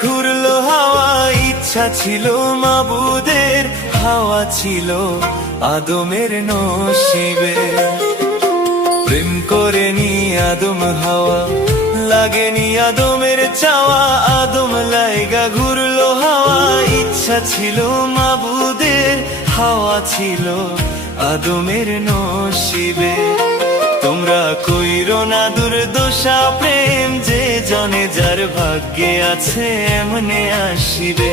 ঘুরলো হাওয়া, ইচ্ছা ছিল মাবুদের, হাওয়া ছিল আদমের নসিবে। প্রেম করেনি আদম হাওয়া, লাগেনি আদমের চাওয়া, আদম লাইগা ঘুরলো হাওয়া, ইচ্ছা ছিল মাবুদের, হাওয়া ছিল আদমের নসিবে। তোমরা কইরো না দুর্দশা প্রেম, যে জনে যার ভাগ্যে আছে এমনে আসিবে।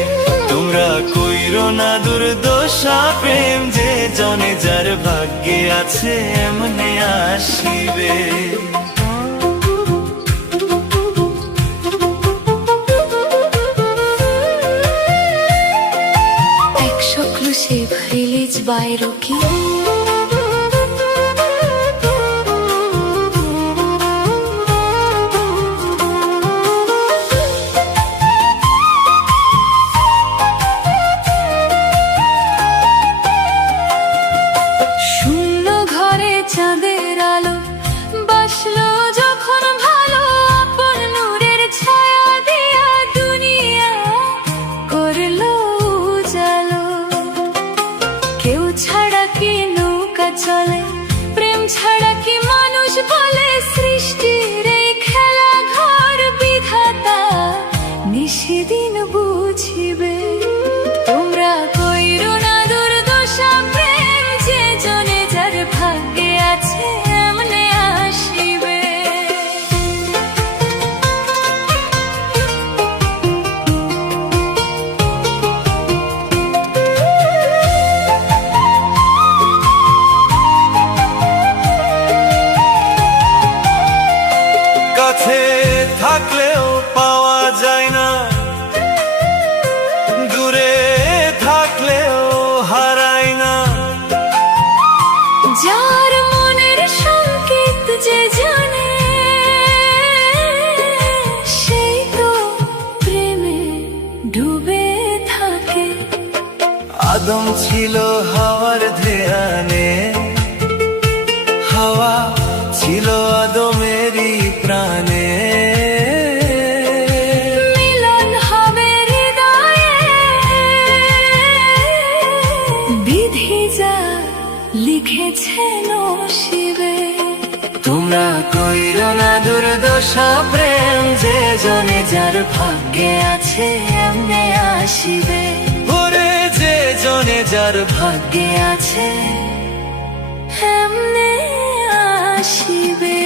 তোমরা কইরো না দুর্দশা প্রেম, যে জনে যার ভাগ্যে আছে এমনে আসিবে। Exclusive release by Rocky. শূন্য ঘরে চাঁদের আলো বাসলো যখন ভালো, আপন নূরের ছায়া দিয়া দুনিয়া করলো উজালো। কেউ ছাড়া কি নৌকা চলে, প্রেম ছাড়া কি মানুষ বলে, সৃষ্টির এই খেলা ঘর বিধাতা নিশিদিন বুঝিবে। তোমরা কইরো না দুর্দশা প্রেম, যে জনে যার ভাগ্যে আছে এমনে আসিবে। কাছে থাকলেও পাওয়া যায় না, দূরে থাকলেও হারায় না। যার মনের সংকেত যে জানে, সেই তো প্রেমে ডুবে থাকে। আদম ছিল হাওয়ার ধ্যানে, হাওয়া ছিল আদমেরই প্রাণে। মিলন হবে হৃদয়ে, বিধি যা লিখেছে নসিবে। তোমরা কইরো না দুর্দশা প্রেম, যে জনে যার ভাগ্যে আছে এমনে আসিবে। ওরে যে জনে যার ভাগ্যে আছে এমনে আসিবে।